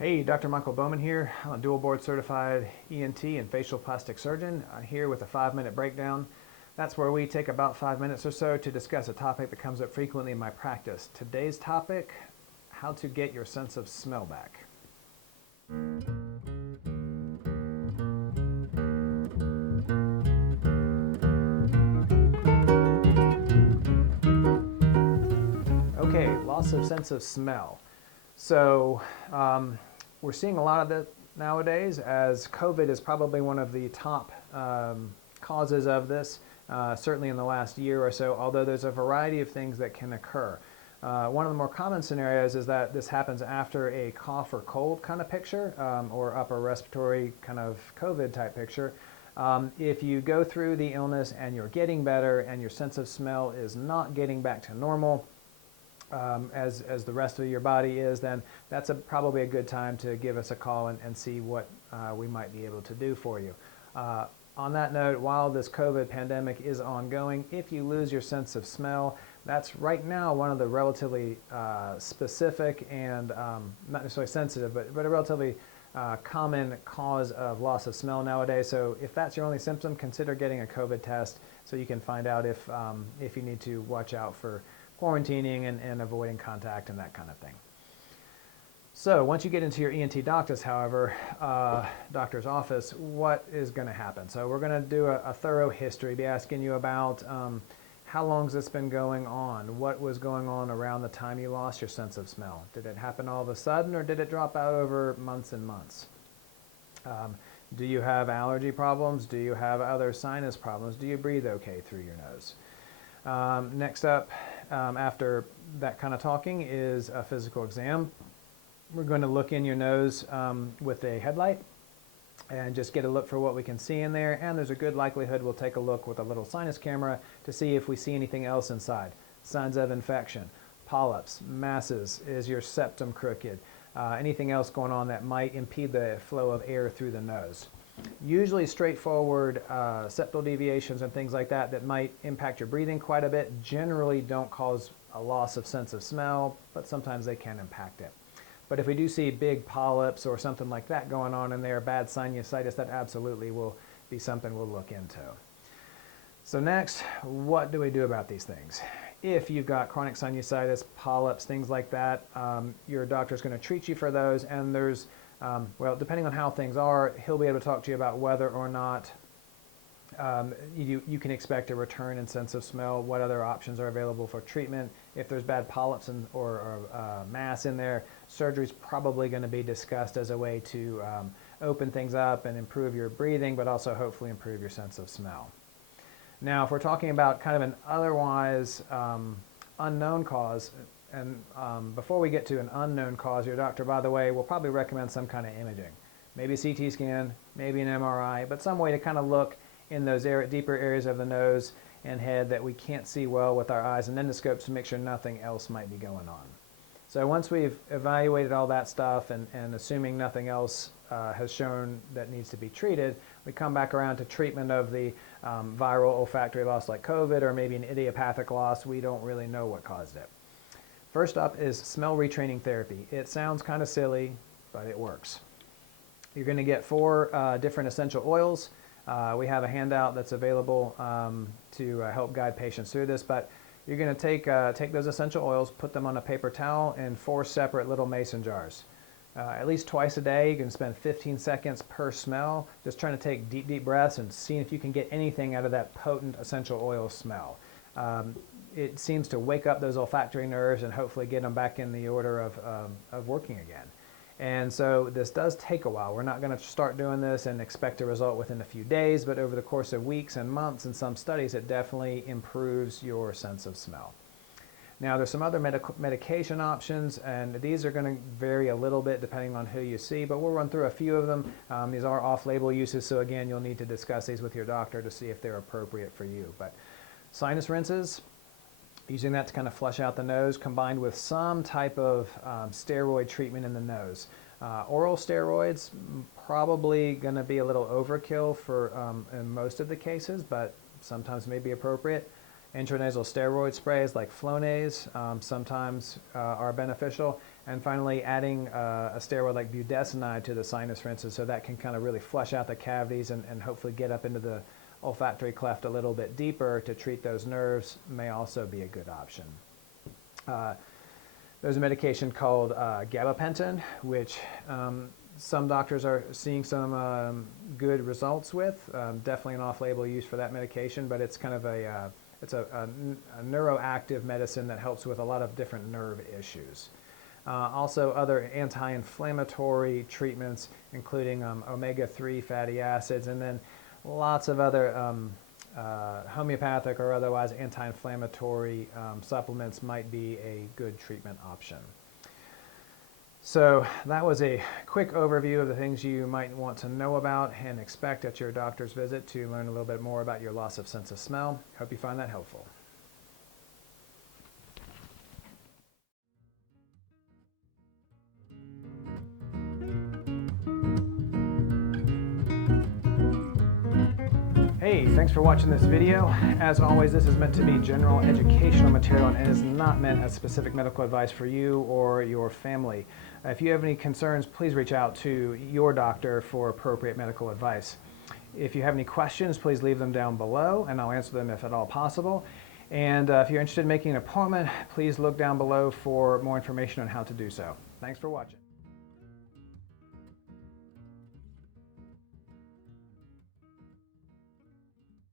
Hey, Dr. Michael Bowman here. I'm a dual board certified ENT and facial plastic surgeon. I'm here with a 5-minute breakdown. That's where we take about 5 minutes or so to discuss a topic that comes up frequently in my practice. Today's topic, how to get your sense of smell back. Okay, loss of sense of smell. So we're seeing a lot of that nowadays, as COVID is probably one of the top causes of this, certainly in the last year or so, although there's a variety of things that can occur. One of the more common scenarios is that this happens after a cough or cold kind of picture, or upper respiratory kind of COVID type picture. If you go through the illness and you're getting better and your sense of smell is not getting back to normal, as the rest of your body is, then that's probably a good time to give us a call and see what we might be able to do for you. On that note, while this COVID pandemic is ongoing, if you lose your sense of smell, that's right now one of the relatively specific and not necessarily sensitive, but a relatively common cause of loss of smell nowadays. So if that's your only symptom, consider getting a COVID test so you can find out if you need to watch out for quarantining and avoiding contact and that kind of thing. So once you get into your ENT doctor's office, what is going to happen? So we're going to do a thorough history, be asking you about how long has this been going on? What was going on around the time you lost your sense of smell? Did it happen all of a sudden, or did it drop out over months and months? Do you have allergy problems? Do you have other sinus problems? Do you breathe okay through your nose? Next up, after that kind of talking, is a physical exam. We're going to look in your nose with a headlight and just get a look for what we can see in there, and there's a good likelihood we'll take a look with a little sinus camera to see if we see anything else inside. Signs of infection, polyps, masses, is your septum crooked, anything else going on that might impede the flow of air through the nose. Usually straightforward septal deviations and things like that might impact your breathing quite a bit generally don't cause a loss of sense of smell, but sometimes they can impact it. But if we do see big polyps or something like that going on in there, bad sinusitis, that absolutely will be something we'll look into. So next, what do we do about these things? If you've got chronic sinusitis, polyps, things like that, your doctor's going to treat you for those, and there's well, depending on how things are, he'll be able to talk to you about whether or not you can expect a return in sense of smell, what other options are available for treatment. If there's bad polyps or mass in there, surgery's probably going to be discussed as a way to open things up and improve your breathing, but also hopefully improve your sense of smell. Now, if we're talking about kind of an otherwise unknown cause, and before we get to an unknown cause, your doctor, by the way, will probably recommend some kind of imaging. Maybe a CT scan, maybe an MRI, but some way to kind of look in those deeper areas of the nose and head that we can't see well with our eyes and endoscopes to make sure nothing else might be going on. So once we've evaluated all that stuff and assuming nothing else has shown that needs to be treated, we come back around to treatment of the viral olfactory loss like COVID, or maybe an idiopathic loss. We don't really know what caused it. First up is smell retraining therapy. It sounds kind of silly, but it works. You're going to get 4 different essential oils. We have a handout that's available to help guide patients through this, but you're going to take those essential oils, put them on a paper towel in 4 separate little mason jars. At least twice a day, you can spend 15 seconds per smell, just trying to take deep, deep breaths and seeing if you can get anything out of that potent essential oil smell. It seems to wake up those olfactory nerves and hopefully get them back in the order of working again. And so this does take a while. We're not going to start doing this and expect a result within a few days, but over the course of weeks and months in some studies, it definitely improves your sense of smell. Now, there's some other medication options, and these are going to vary a little bit depending on who you see, but we'll run through a few of them. These are off-label uses, so again, you'll need to discuss these with your doctor to see if they're appropriate for you. But sinus rinses, using that to kind of flush out the nose, combined with some type of steroid treatment in the nose. Oral steroids, probably going to be a little overkill for in most of the cases, but sometimes may be appropriate. Intranasal steroid sprays like Flonase sometimes are beneficial. And finally, adding a steroid like budesonide to the sinus rinses, so that can kind of really flush out the cavities and hopefully get up into the olfactory cleft a little bit deeper to treat those nerves, may also be a good option. There's a medication called gabapentin, which some doctors are seeing some good results with. Definitely an off-label use for that medication, but it's kind of a neuroactive medicine that helps with a lot of different nerve issues. Also other anti-inflammatory treatments, including omega-3 fatty acids, and then lots of other homeopathic or otherwise anti-inflammatory supplements might be a good treatment option. So that was a quick overview of the things you might want to know about and expect at your doctor's visit to learn a little bit more about your loss of sense of smell. Hope you find that helpful. Hey, thanks for watching this video. As always, this is meant to be general educational material and is not meant as specific medical advice for you or your family. If you have any concerns, please reach out to your doctor for appropriate medical advice. If you have any questions, please leave them down below and I'll answer them if at all possible. And if you're interested in making an appointment, please look down below for more information on how to do so. Thanks for watching.